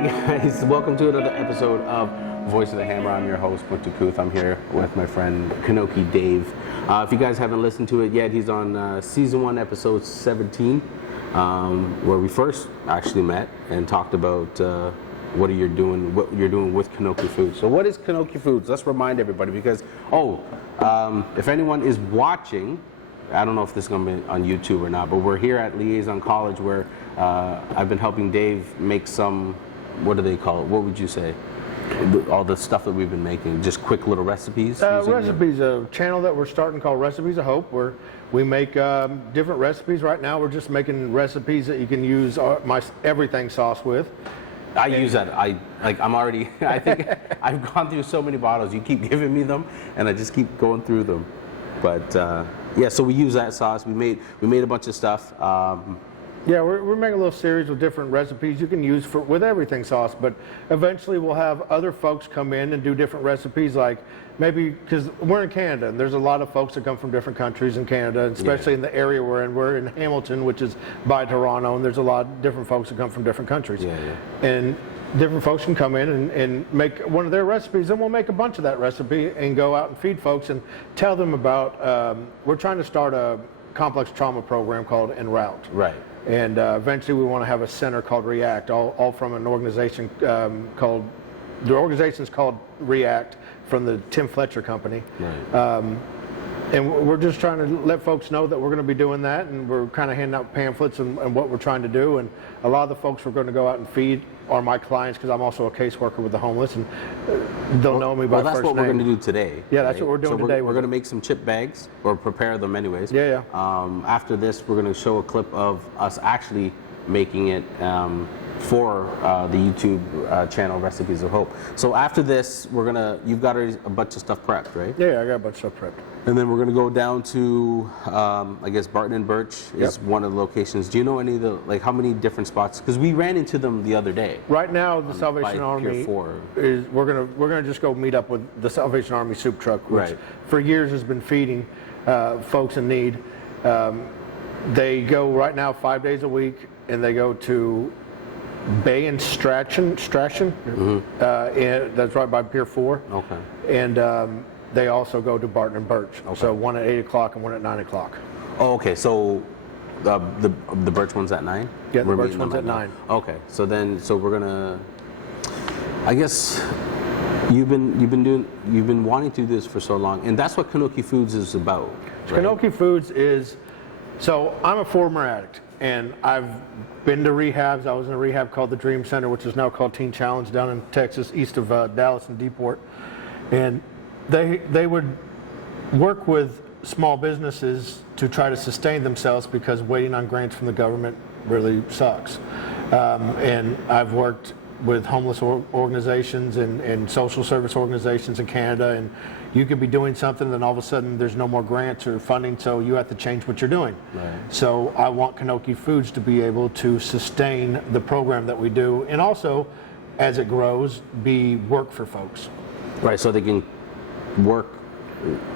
Hey guys, welcome to another episode of Voice of the Hammer. I'm your host, Butch Kuth. I'm here with my friend Canokie Dave. If you guys haven't listened to it yet, he's on season 1, episode 17, where we first actually met and talked about what you're doing with Canokie Foods. So what is Canokie Foods? Let's remind everybody because, if anyone is watching, I don't know if this is going to be on YouTube or not, but we're here at Liaison College where I've been helping Dave make some, what do they call it? What would you say? All the stuff that we've been making, just quick little recipes? Recipes, a channel that we're starting called Recipes of Hope, where we make different recipes. Right now we're just making recipes that you can use my everything sauce with. I use that. I think I've gone through so many bottles. You keep giving me them, and I just keep going through them. But yeah, so we use that sauce. We made a bunch of stuff. Yeah, we're making a little series with different recipes you can use with everything sauce. But eventually we'll have other folks come in and do different recipes, like maybe because we're in Canada and there's a lot of folks that come from different countries in Canada, and especially in the area we're in. We're in Hamilton, which is by Toronto, and there's a lot of different folks that come from different countries. And different folks can come in and make one of their recipes, and we'll make a bunch of that recipe and go out and feed folks and tell them about, we're trying to start a complex trauma program called En Route. Right. And eventually we want to have a center called REACT, all from an organization the organization's called REACT, from the Tim Fletcher company. Right. And we're just trying to let folks know that we're going to be doing that, and we're kind of handing out pamphlets and what we're trying to do. And a lot of the folks we're going to go out and feed are my clients, because I'm also a caseworker with the homeless, and they'll know me by first name. Well, that's what we're going to do today. Yeah, that's what we're doing today. We're going to make some chip bags, or prepare them anyways. Yeah. After this, we're going to show a clip of us actually making it for the YouTube channel Recipes of Hope. So after this, you've got a bunch of stuff prepped, right? Yeah, I got a bunch of stuff prepped. And then we're going to go down to, I guess, Barton and Birch is one of the locations. Do you know any of how many different spots? Because we ran into them the other day. Right now, the Salvation Army is, we're gonna just go meet up with the Salvation Army soup truck, which for years has been feeding folks in need. They go right now 5 days a week, and they go to Bay and Strachan, and that's right by Pier 4. Okay. And they also go to Barton and Birch. Okay. So one at 8 o'clock and one at 9 o'clock. Oh, okay. So the Birch one's at 9? Yeah, the Birch one's at 9. Okay. So we're gonna, I guess you've been wanting to do this for so long, and that's what Canokie Foods is about. Right? Canokie Foods is, so I'm a former addict, and I've been to rehabs. I was in a rehab called the Dream Center, which is now called Teen Challenge, down in Texas, east of Dallas and Deeport. And they would work with small businesses to try to sustain themselves, because waiting on grants from the government really sucks. And I've worked with homeless organizations and social service organizations in Canada, and you could be doing something, then all of a sudden there's no more grants or funding, so you have to change what you're doing. Right. So I want Canokie Foods to be able to sustain the program that we do, and also, as it grows, be work for folks. Right, so they can work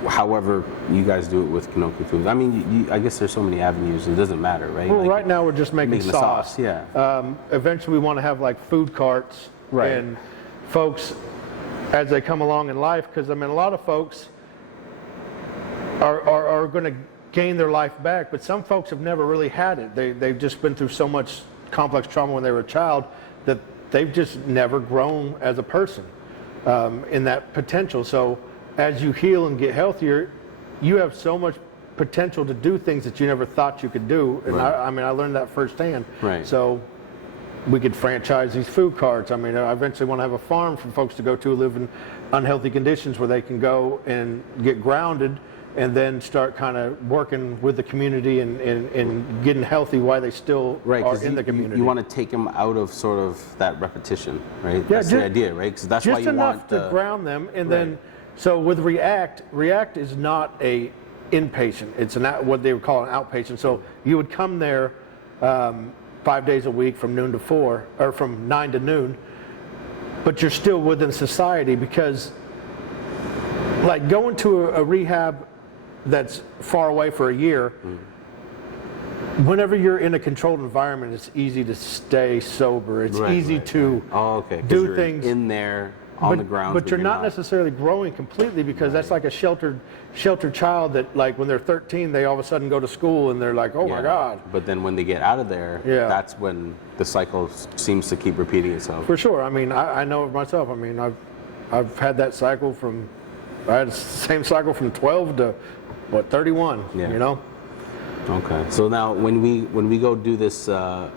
however you guys do it with Canokie Foods. I mean, I guess there's so many avenues, it doesn't matter, right? Well, right now we're just making sauce. Yeah. Eventually we want to have like food carts, and folks, as they come along in life, because I mean, a lot of folks are going to gain their life back, but some folks have never really had it. They've just been through so much complex trauma when they were a child that they've just never grown as a person in that potential. So as you heal and get healthier, you have so much potential to do things that you never thought you could do. And I mean, I learned that firsthand. Right. So we could franchise these food carts. I mean, I eventually want to have a farm for folks to go to, live in unhealthy conditions, where they can go and get grounded, and then start kind of working with the community and getting healthy while they still are in the community. You want to take them out of sort of that repetition, right? Yeah, that's the idea, right? Because that's why you want just enough to ground them, and then. So with REACT is not a inpatient. It's what they would call an outpatient. So you would come there 5 days a week from noon to 4, or from 9 to noon, but you're still within society, because like going to a rehab that's far away for a year, whenever you're in a controlled environment, it's easy to stay sober. It's easy to do things in there on the ground. But you're not necessarily growing completely, because that's like a sheltered child that, like, when they're 13, they all of a sudden go to school and they're like, oh my God. But then when they get out of there, that's when the cycle seems to keep repeating itself. For sure. I mean, I know it myself. I mean, I've had that cycle I had the same cycle from 12 to 31. You know. Okay. So now when we go do this, go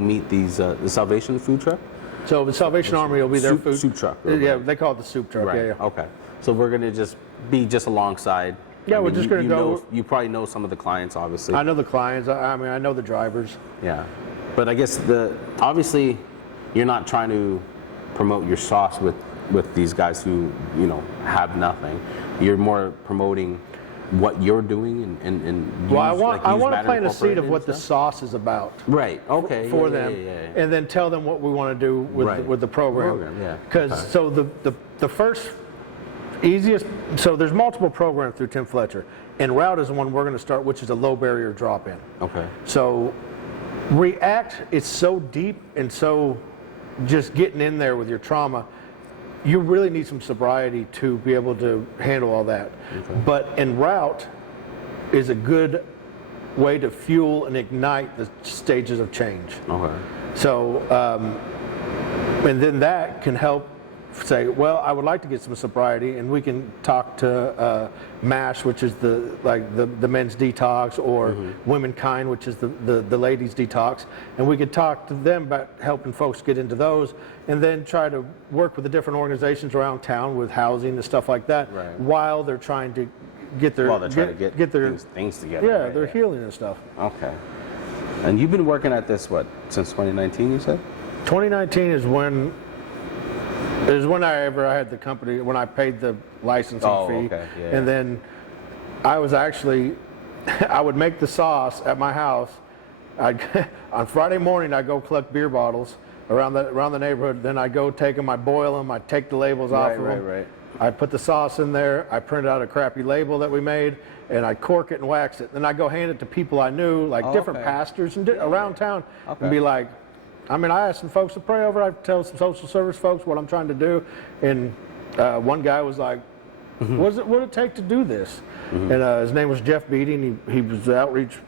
meet these the Salvation food truck. So the Salvation Army will be their food soup truck. Yeah, they call it the soup truck. Right. Yeah. Okay. So we're gonna just be alongside. Yeah, we're just gonna go. You probably know some of the clients, obviously. I know the clients. I mean, I know the drivers. Yeah. But I guess obviously you're not trying to promote your sauce with these guys who have nothing. You're more promoting what you're doing and well, I want to plant a seed of what the sauce is about. Right. Okay. For them, and then tell them what we want to do with the program. Yeah. Because so the first easiest, so there's multiple programs through Tim Fletcher, and Route is the one we're going to start, which is a low barrier drop in. Okay. So React is so deep and so just getting in there with your trauma. You really need some sobriety to be able to handle all that. Okay. But en route is a good way to fuel and ignite the stages of change. Okay. So, and then that can help say, well, I would like to get some sobriety, and we can talk to MASH, which is the men's detox, or Womenkind, which is the ladies detox, and we could talk to them about helping folks get into those, and then try to work with the different organizations around town with housing and stuff like that, while they're trying to get their get their things together. Yeah, their healing and stuff. Okay. And you've been working at this since 2019? You said 2019 is when I had the company, when I paid the licensing fee. Okay. Yeah. And then I would make the sauce at my house. On Friday morning, I'd go collect beer bottles around the neighborhood. Then I'd go take them, I boil them, I'd take the labels off of them. Right. I put the sauce in there, I printed out a crappy label that we made, and I cork it and wax it. Then I go hand it to people I knew, like different pastors and around town, and be like, I asked some folks to pray over it. I tell some social service folks what I'm trying to do, and one guy was like, what would it take to do this? And his name was Jeff Beatty, and he was the outreach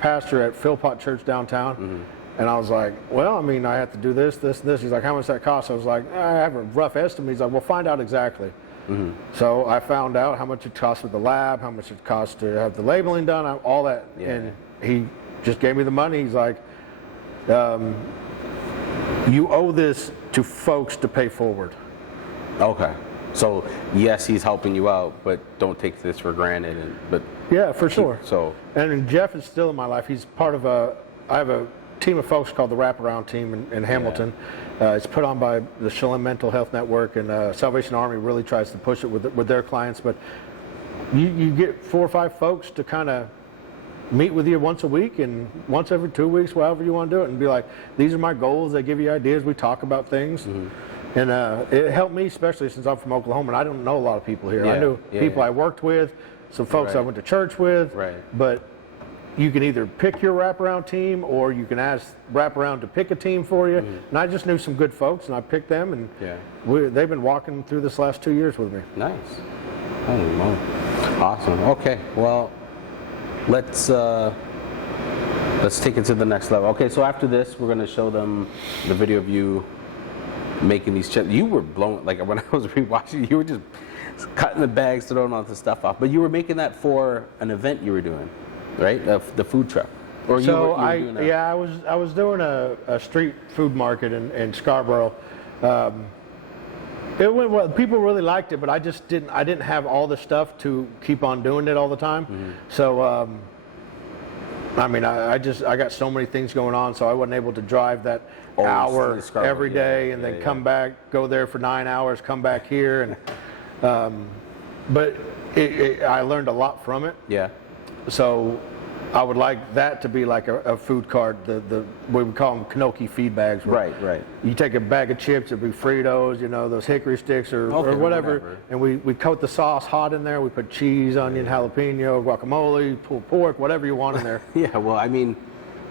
pastor at Philpott Church downtown. And I was like, well, I have to do this, this, and this. He's like, how much does that cost? I was like, I have a rough estimate. He's like, well, find out exactly. So I found out how much it cost with the lab, how much it cost to have the labeling done, all that. Yeah. And he just gave me the money. He's like, you owe this to folks to pay forward. Okay. So yes, he's helping you out, but don't take this for granted. Yeah, for sure. And Jeff is still in my life. He's part of I have a team of folks called the Wraparound Team in Hamilton. It's put on by the Shalom Mental Health Network, and Salvation Army really tries to push it with their clients. But you get 4 or 5 folks to kind of meet with you once a week and once every 2 weeks, however you want to do it, and be like, these are my goals. They give you ideas. We talk about things. And it helped me, especially since I'm from Oklahoma, and I don't know a lot of people here. I knew people I worked with, some folks I went to church with, but you can either pick your wraparound team, or you can ask wraparound to pick a team for you. And I just knew some good folks, and I picked them, and they've been walking through this last 2 years with me. Nice. Awesome. Okay, well, let's take it to the next level. Okay, so after this, we're going to show them the video of you making these chips. You were blown, like when I was rewatching, you were just cutting the bags, throwing all the stuff off. But you were making that for an event you were doing, right? The food truck. Or I was doing a street food market in Scarborough. It went well. People really liked it, but I didn't have all the stuff to keep on doing it all the time. So I got so many things going on, so I wasn't able to drive that hour every day and then come back, go there for 9 hours, come back here, and but I learned a lot from it. So I would like that to be like a food cart, we would call them Canokie feed bags. Right. You take a bag of chips, it'd be Fritos, those hickory sticks or whatever, and we coat the sauce hot in there. We put cheese, onion, jalapeno, guacamole, pulled pork, whatever you want in there. Yeah, well, I mean,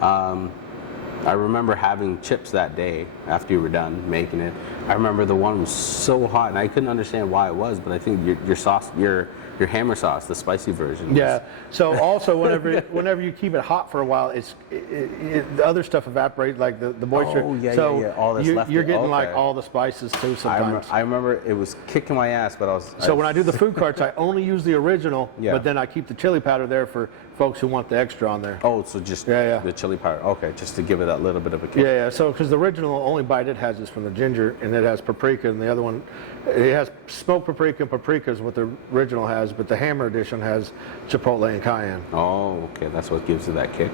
I remember having chips that day after you were done making it. I remember the one was so hot, and I couldn't understand why it was, but I think your sauce, your hammer sauce, the spicy version. Yeah. So also, whenever you keep it hot for a while, the other stuff evaporates, like the moisture. Oh, yeah, so yeah. All that's left. You're getting like all the spices too sometimes. I remember it was kicking my ass, but when I do the food carts, I only use the original, Yeah. but then I keep the chili powder there for folks who want the extra on there. Oh, so just Yeah. the chili powder. Okay, just to give it that little bit of a kick. Yeah. So because the original only bite it has is from the ginger, and it has paprika, and the other one, it has smoked paprika, and paprika is what the original has, but the hammer edition has chipotle and cayenne. Oh, okay, that's what gives it that kick.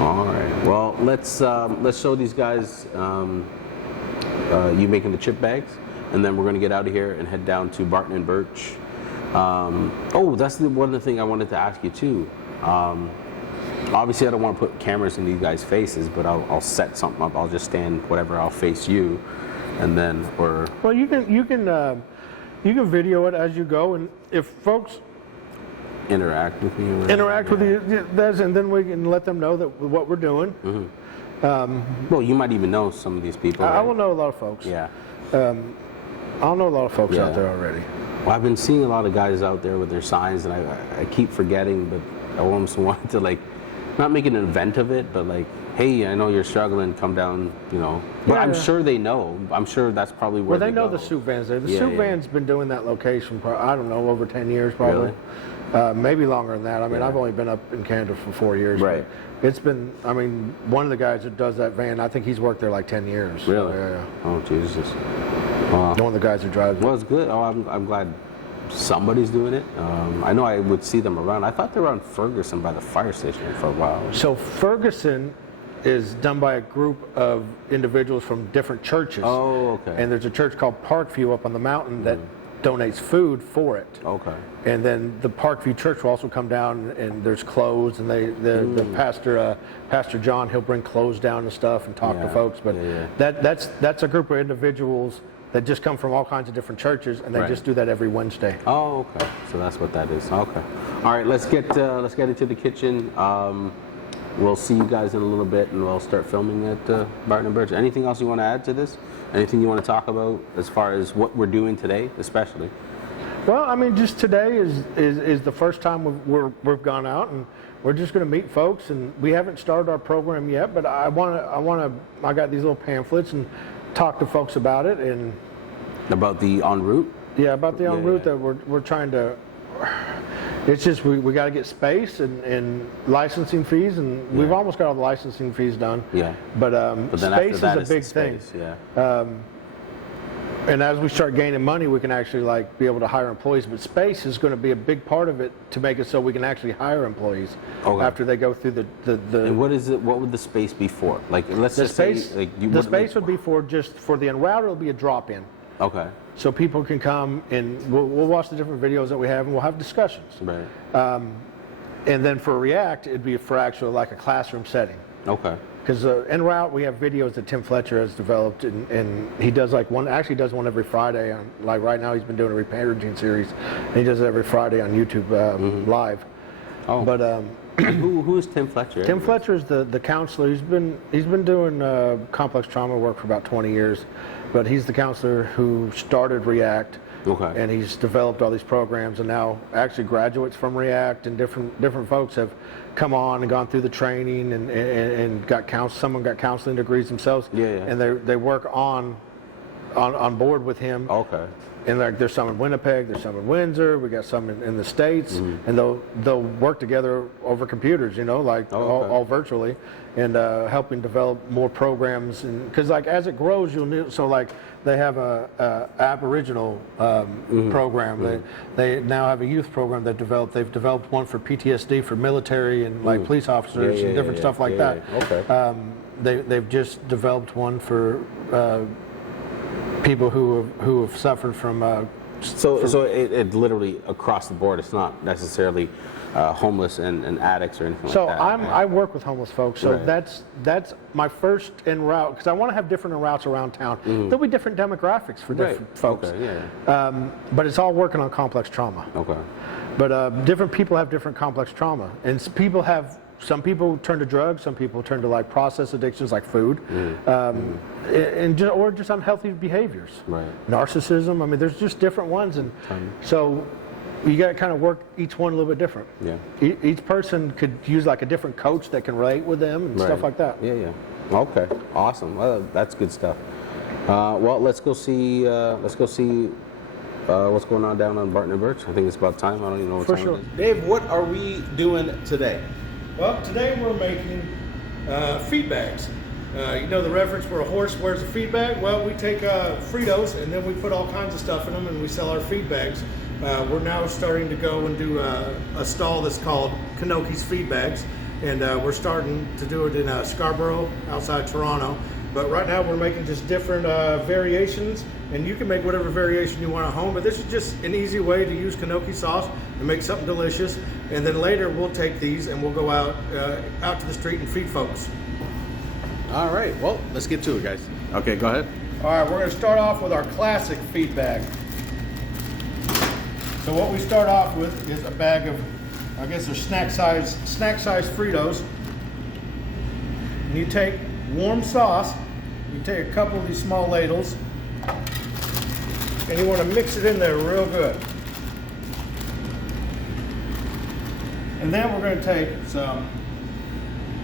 All right. Well, let's show these guys you making the chip bags, and then we're gonna get out of here and head down to Barton and Birch. That's one of the things I wanted to ask you too. Obviously, I don't want to put cameras in these guys' faces, but I'll set something up. I'll just stand whatever. I'll face you, and then Well, you can video it as you go, and if folks interact with you. and then we can let them know that what we're doing. Mm-hmm. Well, you might even know some of these people. I right? will know a lot of folks. Yeah. I'll know a lot of folks out there already. Well, I've been seeing a lot of guys out there with their signs, and I keep forgetting, but I almost wanted to not make an event of it, but hey, I know you're struggling, come down, But I'm sure they know. I'm sure that's probably where they know go. the soup van's there. The soup van's been doing that location for, I don't know, over 10 years probably. Really? Maybe longer than that. I mean, I've only been up in Canada for 4 years. Right. It's been, one of the guys that does that van, I think he's worked there like 10 years. Really? Yeah. Oh, Jesus. Wow. One of the guys who drives it. Well, it's good. Oh, I'm glad somebody's doing it. I know I would see them around. I thought they were on Ferguson by the fire station for a while. So Ferguson is done by a group of individuals from different churches. Oh, okay. And there's a church called Parkview up on the mountain that donates food for it. Okay. And then the Parkview Church will also come down, and there's clothes, and the Pastor John, he'll bring clothes down and stuff and talk to folks. But that's a group of individuals that just come from all kinds of different churches, and they just do that every Wednesday. Oh, okay. So that's what that is. Okay. All right. Let's get into the kitchen. We'll see you guys in a little bit, and we'll start filming at Barton and Birch. Anything else you want to add to this? Anything you want to talk about as far as what we're doing today, especially? Well, just today is the first time we've gone out, and we're just going to meet folks, and we haven't started our program yet. But I got these little pamphlets and talk to folks about it and about the en route. Yeah, about the en route that we're trying to. It's just we got to get space and licensing fees, and we've almost got all the licensing fees done. Yeah. But then space is a big thing. Yeah. And as we start gaining money, we can actually be able to hire employees. But space is going to be a big part of it to make it so we can actually hire employees after they go through the. And what is it? What would the space be for? Let's just say the space would be for the en route. It'll be a drop-in. Okay. So people can come and we'll watch the different videos that we have, and we'll have discussions. Right. And then for React, it'd be for actually a classroom setting. Okay. Because en route, we have videos that Tim Fletcher has developed, and he does one every Friday. Right now, he's been doing a repackaging series, and he does it every Friday on YouTube live. Oh. But who is Tim Fletcher? Tim Fletcher is the counselor. He's been doing complex trauma work for about 20 years, but he's the counselor who started React. Okay. And he's developed all these programs, and now actually graduates from React and different folks have come on and gone through the training and someone got counseling degrees themselves. Yeah. And they work on board with him. Okay. And there's some in Winnipeg, there's some in Windsor, we got some in the States, and they'll work together over computers, all virtually, and helping develop more programs. And because as it grows, you'll need they have a Aboriginal program. They now have a youth program they've developed one for PTSD for military and police officers and different stuff like that. Okay. They've just developed one for people who have suffered from So it literally across the board. It's not necessarily homeless and addicts or anything So like that. I work with homeless folks, so Right. that's my first en route, because I want to have different en routes around town. There'll be different demographics for different folks. Okay, yeah. But it's all working on complex trauma. Okay. But different people have different complex trauma, and some people turn to drugs, some people turn to like process addictions like food, or just unhealthy behaviors. Right. Narcissism. I mean, there's just different ones, and so you got to kind of work each one a little bit different. Yeah. Each person could use like a different coach that can relate with them and stuff like that. Yeah. Okay. Awesome. Well, that's good stuff. Well, let's go see. What's going on down on Barton and Birch. I think it's about time. I don't even know what For time sure. it is. Dave, what are we doing today? Well, today we're making feed bags. You know the reference where a horse wears a feed bag? Well, we take Fritos and then we put all kinds of stuff in them and we sell our feed bags. We're now starting to go and do a stall that's called Canokie's Feed Bags, and we're starting to do it in Scarborough, outside Toronto. But right now we're making just different variations, and you can make whatever variation you want at home, but this is just an easy way to use Canokie sauce and make something delicious. And then later we'll take these and we'll go out to the street and feed folks. All right. Well, let's get to it, guys. Okay, go ahead. All right, we're going to start off with our classic feed bag. So what we start off with is a bag of, I guess they're snack size Fritos. And you take warm sauce, you take a couple of these small ladles, and you want to mix it in there real good. And then we're going to take some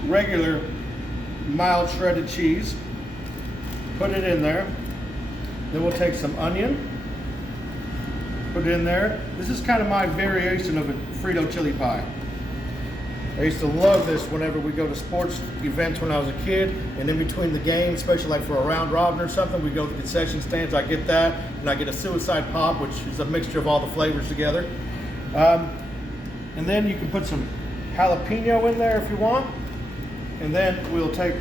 regular mild shredded cheese, put it in there. Then we'll take some onion, put it in there. This is kind of my variation of a Frito chili pie. I used to love this whenever we go to sports events when I was a kid, and in between the games, especially like for a round robin or something, we go to the concession stands. I get that, and I get a suicide pop, which is a mixture of all the flavors together. And then you can put some jalapeno in there if you want. And then we'll take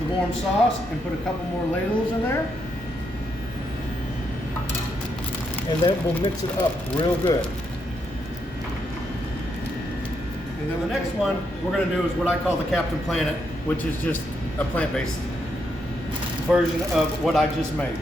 the warm sauce and put a couple more ladles in there. And then we'll mix it up real good. And then the next one we're going to do is what I call the Captain Planet, which is just a plant-based version of what I just made.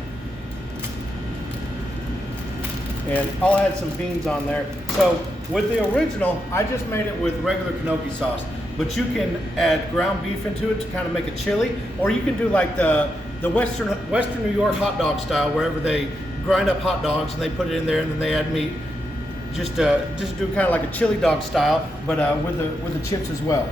And I'll add some beans on there. So with the original, I just made it with regular Canokie sauce, but you can add ground beef into it to kind of make a chili, or you can do like the Western New York hot dog style, wherever they grind up hot dogs and they put it in there and then they add meat. Just do kind of like a chili dog style, but with the chips as well.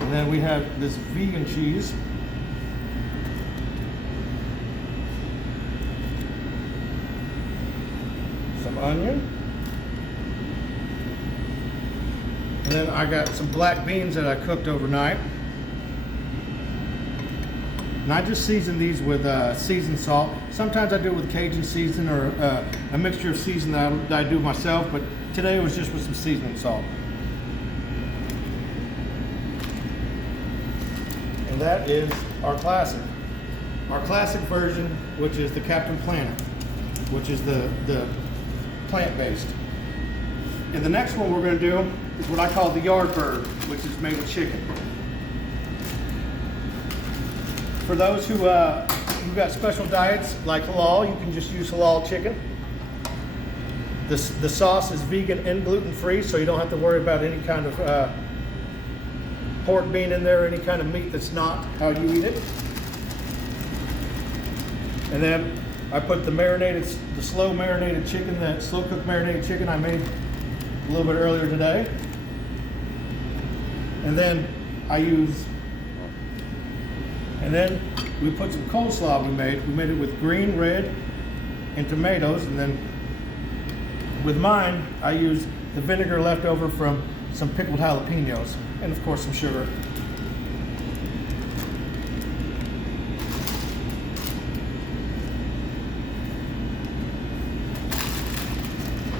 And then we have this vegan cheese. Some onion. And then I got some black beans that I cooked overnight. And I just season these with seasoned salt. Sometimes I do it with Cajun season or a mixture of season that I do myself, but today it was just with some seasoning salt. And that is our classic. Our classic version, which is the Captain Planet, which is the plant-based. And the next one we're going to do is what I call the yard bird, which is made with chicken. For those who've got special diets like halal, you can just use halal chicken. The sauce is vegan and gluten-free, so you don't have to worry about any kind of pork being in there, any kind of meat that's not how you eat it. And then I put the slow marinated chicken, that slow cooked marinated chicken I made a little bit earlier today. And then we put some coleslaw we made. We made it with green, red, and tomatoes. And then with mine, I used the vinegar left over from some pickled jalapenos, and of course some sugar.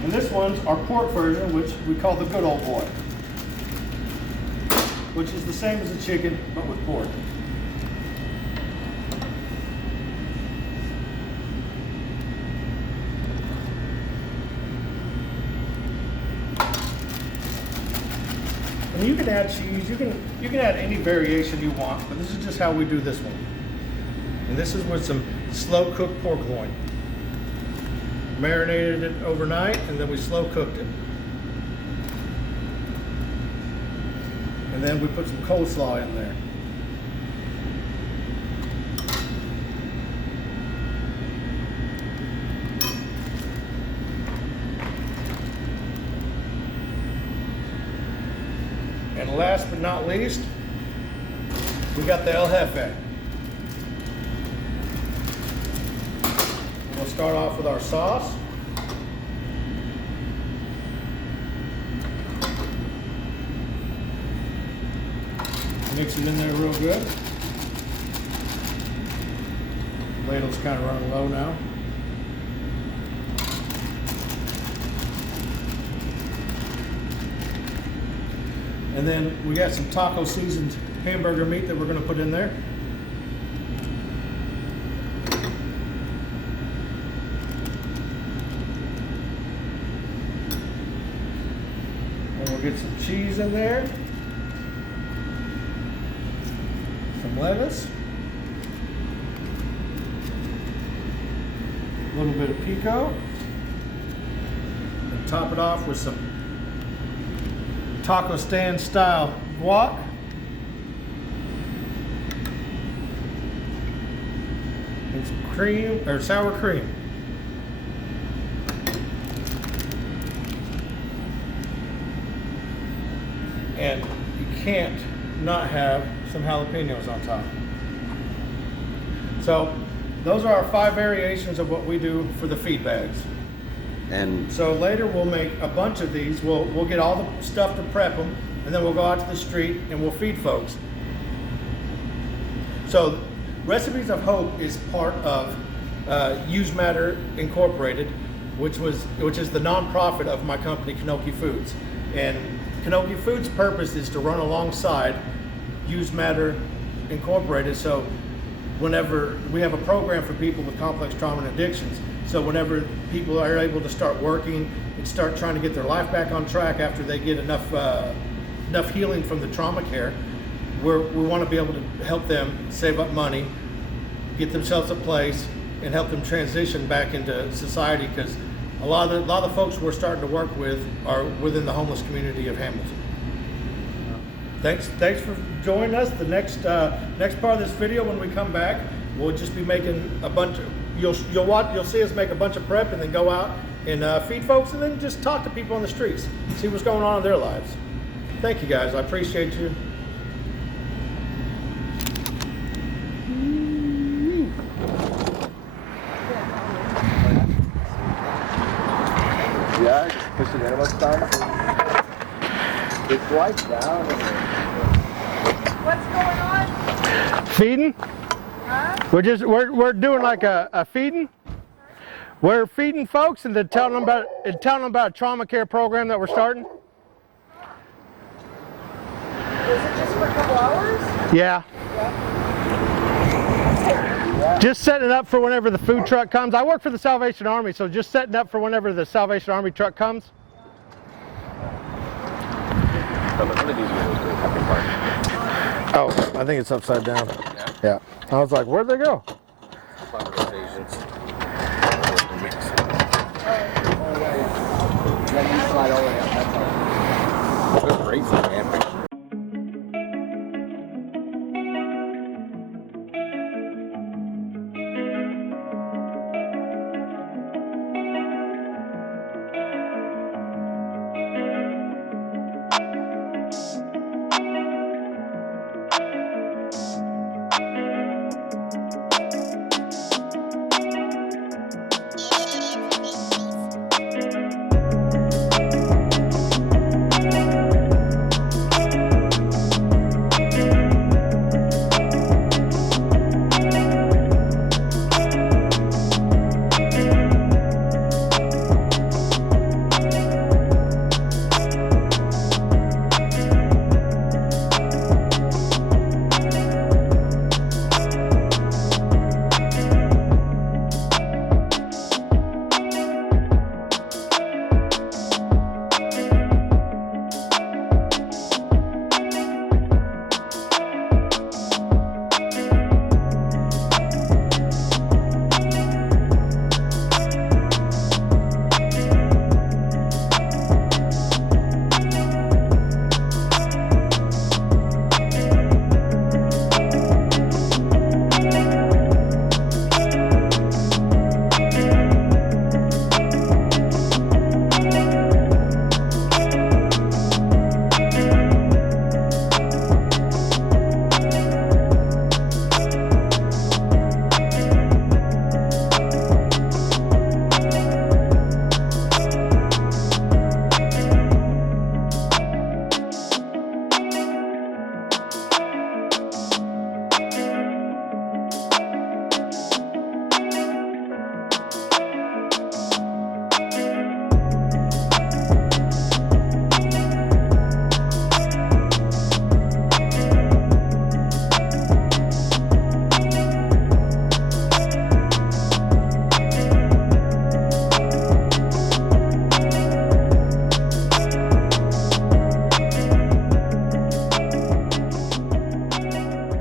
And this one's our pork version, which we call the good old boy. which is the same as the chicken, but with pork. And you can add cheese, you can add any variation you want, but this is just how we do this one. And this is with some slow cooked pork loin. Marinated it overnight and then we slow cooked it. And then we put some coleslaw in there. And last but not least, we got the El Jefe. We'll start off with our sauce. Mix it in there real good. Ladle's kind of running low now. And then we got some taco seasoned hamburger meat that we're going to put in there. And we'll get some cheese in there. Some lettuce. A little bit of pico. And top it off with some taco stand style guac. And some cream or sour cream. And you can't not have some jalapenos on top. So those are our 5 variations of what we do for the feed bags. And So later we'll make a bunch of these. We'll get all the stuff to prep them, and then we'll go out to the street and we'll feed folks. So Recipes of Hope is part of Use Matter Incorporated, which is the nonprofit of my company, Canokie Foods. And Canokie Foods' purpose is to run alongside Use Matter Incorporated. So whenever we have a program for people with complex trauma and addictions, so whenever people are able to start working and start trying to get their life back on track after they get enough healing from the trauma care, we want to be able to help them save up money, get themselves a place, and help them transition back into society, because a lot of the folks we're starting to work with are within the homeless community of Hamilton. Thanks for joining us. The next part of this video, when we come back, we'll just be making a bunch of, you'll see us make a bunch of prep and then go out and feed folks, and then just talk to people on the streets, see what's going on in their lives. Thank you guys, I appreciate you. Yeah, just push the minimum down. It's wiped down. What's going on? Feeding? Huh? We're doing like a feeding. We're feeding folks and then telling them about a trauma care program that we're starting. Is it just for a couple hours? Yeah. Just setting it up for whenever the food truck comes. I work for the Salvation Army, so just setting up for whenever the Salvation Army truck comes. Oh, I think it's upside down. Yeah. I was like, where'd they go? Then you slide all the way up. That's all. good racing, man.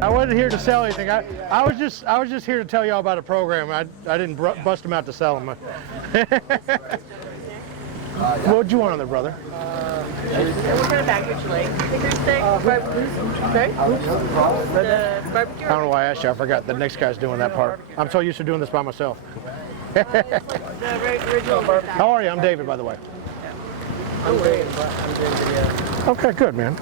I wasn't here to sell anything. I was just here to tell y'all about a program. I didn't bust them out to sell them. What'd you want on there, brother? What kind of bag would you like? Hickory stick? Sorry? The barbecue? I don't know why I asked you. I forgot. The next guy's doing that part. I'm so used to doing this by myself. The original barbecue. How are you? I'm David, by the way. I'm doing video. Okay, good, man.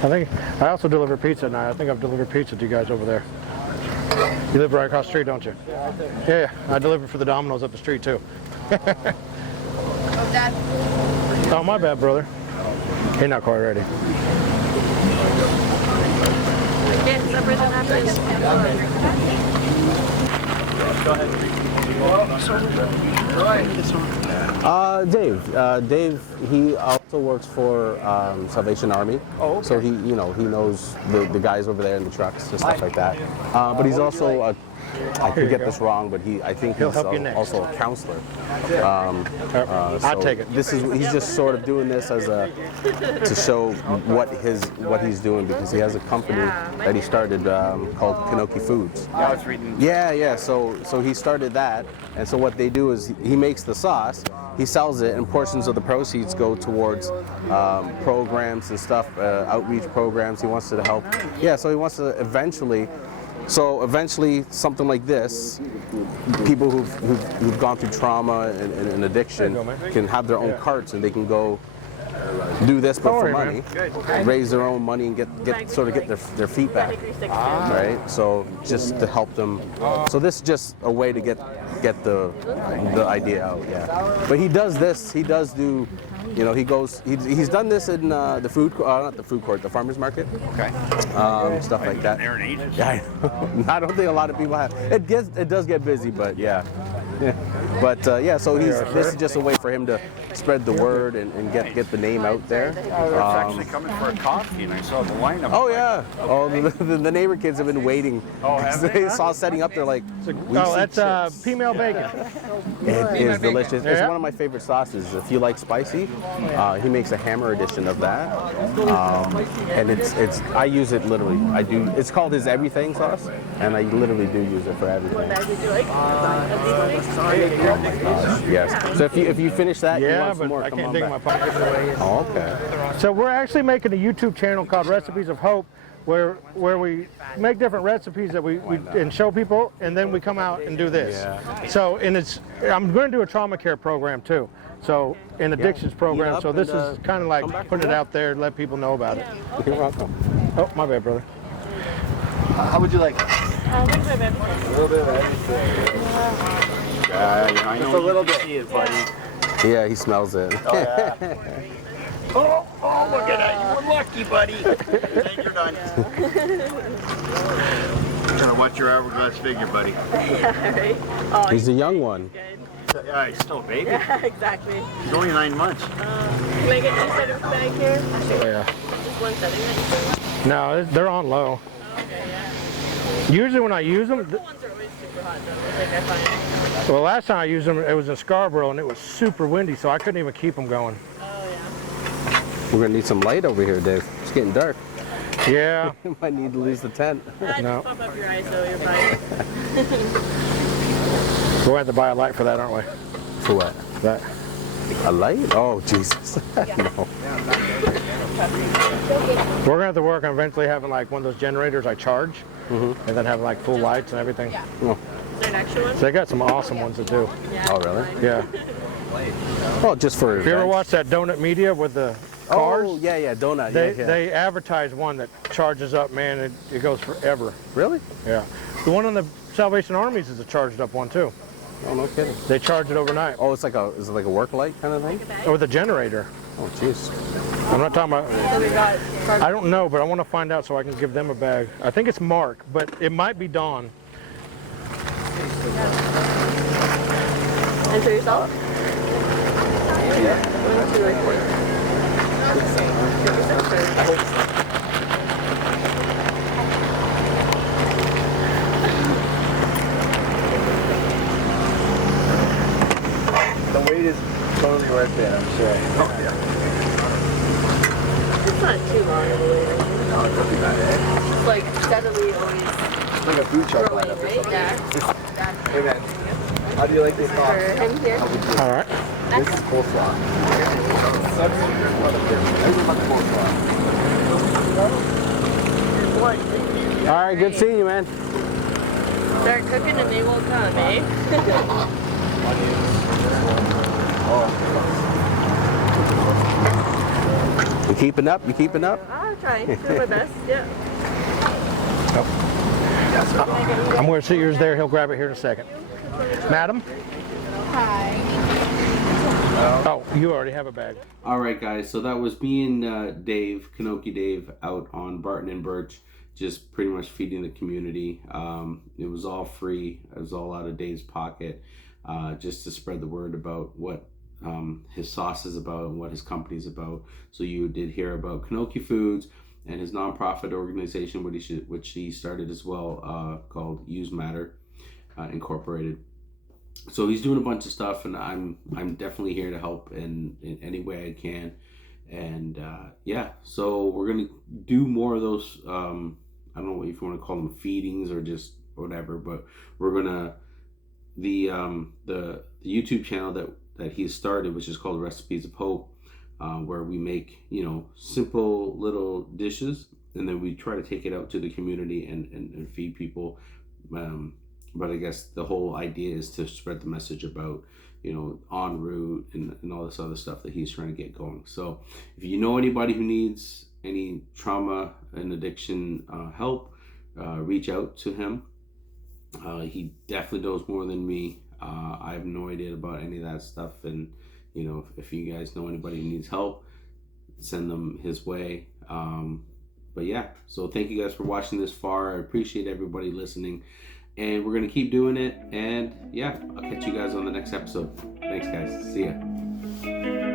I also deliver pizza at night. I think I've delivered pizza to you guys over there. You live right across the street, don't you? Yeah, I deliver for the Domino's up the street too. Oh, Dad. Oh, my bad, brother. He's not quite ready. Get separate than that, please. Dave, he also works for Salvation Army. Oh, okay. So he knows the guys over there in the trucks and stuff like that. But he's also I could get this wrong, but I think He'll he's help you next. also a counselor. I'll take it. He's just sort of doing this as to show what he's doing, because he has a company that he started called Canokie Foods. I was reading. Yeah. So he started that, and so what they do is he makes the sauce, he sells it, and portions of the proceeds go towards programs and stuff, outreach programs. He wants to help. Yeah, so he wants to eventually something like this, people who've gone through trauma and addiction can have their own carts, and they can go do this but for money, raise their own money and get their feet back, right? So just to help them. So this is just a way to get the idea out, yeah. But he does this. He does do. He's done this in not the food court, the farmers market. Okay. Stuff like that. There in ages. Yeah, I don't think a lot of people have. It does get busy, but yeah. But so this is just a way for him to spread the word and get the name out there. I was actually coming for a coffee, and I saw the lineup. Oh yeah. Oh, the neighbor kids have been waiting. Oh, have they? They saw setting up. They're like, That's female bacon. It is delicious. It's Yeah. one of my favorite sauces. If you like spicy, he makes a hammer edition of that, and it's I use it literally. I do. It's called his everything sauce, and I literally do use it for everything. What bag would you like? Yes. So if you finish that, you Yeah, want some but more, I come can't on dig back. my pockets away. Oh, okay. So we're actually making a YouTube channel called Recipes of Hope, where we make different recipes that we and show people, and then we come out and do this. Yeah. So I'm going to do a trauma care program too. So an addictions program. up So this and, is kind of like come back putting for it that. out there, let people know about it. You're welcome. Oh, my bad, brother. How would you like? What's my bag? A little bit of everything. I know. Just a little bit. See it, buddy. Yeah, he smells it. Oh, yeah. oh, look at that. You were lucky, buddy. Take your done. Gotta watch your hourglass figure, buddy. Right? Oh, He's a young one. good. Yeah, he's still a baby. Yeah, exactly. He's only 9 months. Can I get two set of bag here? Yeah. Just one setting that you No, they're on low. Okay, yeah. Usually when I use them, The ones are always super hot though. Like I find. well, last time I used them, it was in Scarborough and it was super windy, so I couldn't even keep them going. Oh yeah. We're gonna need some light over here, Dave. It's getting dark. Yeah. We might need to lose the tent. No. Just pop up your eyes though, you're fine. We're going to have to buy a light for that, aren't we? For what? That. A light? Oh, Jesus. No. We're going to have to work on eventually having like one of those generators I charge, and then having like full lights and everything. Yeah. Oh. Is there an extra one? So they got some awesome ones to do. Yeah. Oh, really? Yeah. Oh, just for If you ever events. watch that Donut Media with the cars, Oh, yeah, donut. Yeah. they advertise one that charges up, man. It goes forever. Really? Yeah. The one on the Salvation Armies is a charged up one too. Oh, no kidding. They charge it overnight. Oh, is it like a work light kind of thing? Or with a generator. Oh, jeez. I'm not talking about. So we got I don't know, but I want to find out so I can give them a bag. I think it's Mark, but it might be Dawn. And for yourself? Yeah. The weight is totally worth it, I'm sure. Oh, yeah. It's not too long of a wait. always Like a food truck throw lineup in, or right? something. Yeah. Hey man, how do you like these For sauce? him here. All right. This is coleslaw. All right, good seeing you, man. Start cooking and they will come, eh? You keeping up? You keeping up? I'll try. Do my best. Yeah. I'm going to sit yours there. He'll grab it here in a second. Madam? Hi. Oh, you already have a bag. All right, guys. So that was me and Dave, Canokie Dave, out on Barton and Birch, just pretty much feeding the community. It was all free. It was all out of Dave's pocket, just to spread the word about what his sauce is about and what his company is about. So you did hear about Canokie Foods and his nonprofit organization, which he started as well, called Use Matter Incorporated. So he's doing a bunch of stuff, and I'm definitely here to help in any way I can. And yeah, so we're gonna do more of those. I don't know if you want to call them feedings or just whatever, but we're gonna the YouTube channel that he started, which is called Recipes of Hope, where we make simple little dishes, and then we try to take it out to the community and feed people. But I guess the whole idea is to spread the message about, en route and all this other stuff that he's trying to get going. So if you know anybody who needs any trauma and addiction help, reach out to him. He definitely knows more than me. I have no idea about any of that stuff. And, if you guys know anybody who needs help, send them his way. But yeah, so thank you guys for watching this far. I appreciate everybody listening. And we're going to keep doing it. And yeah, I'll catch you guys on the next episode. Thanks, guys. See ya.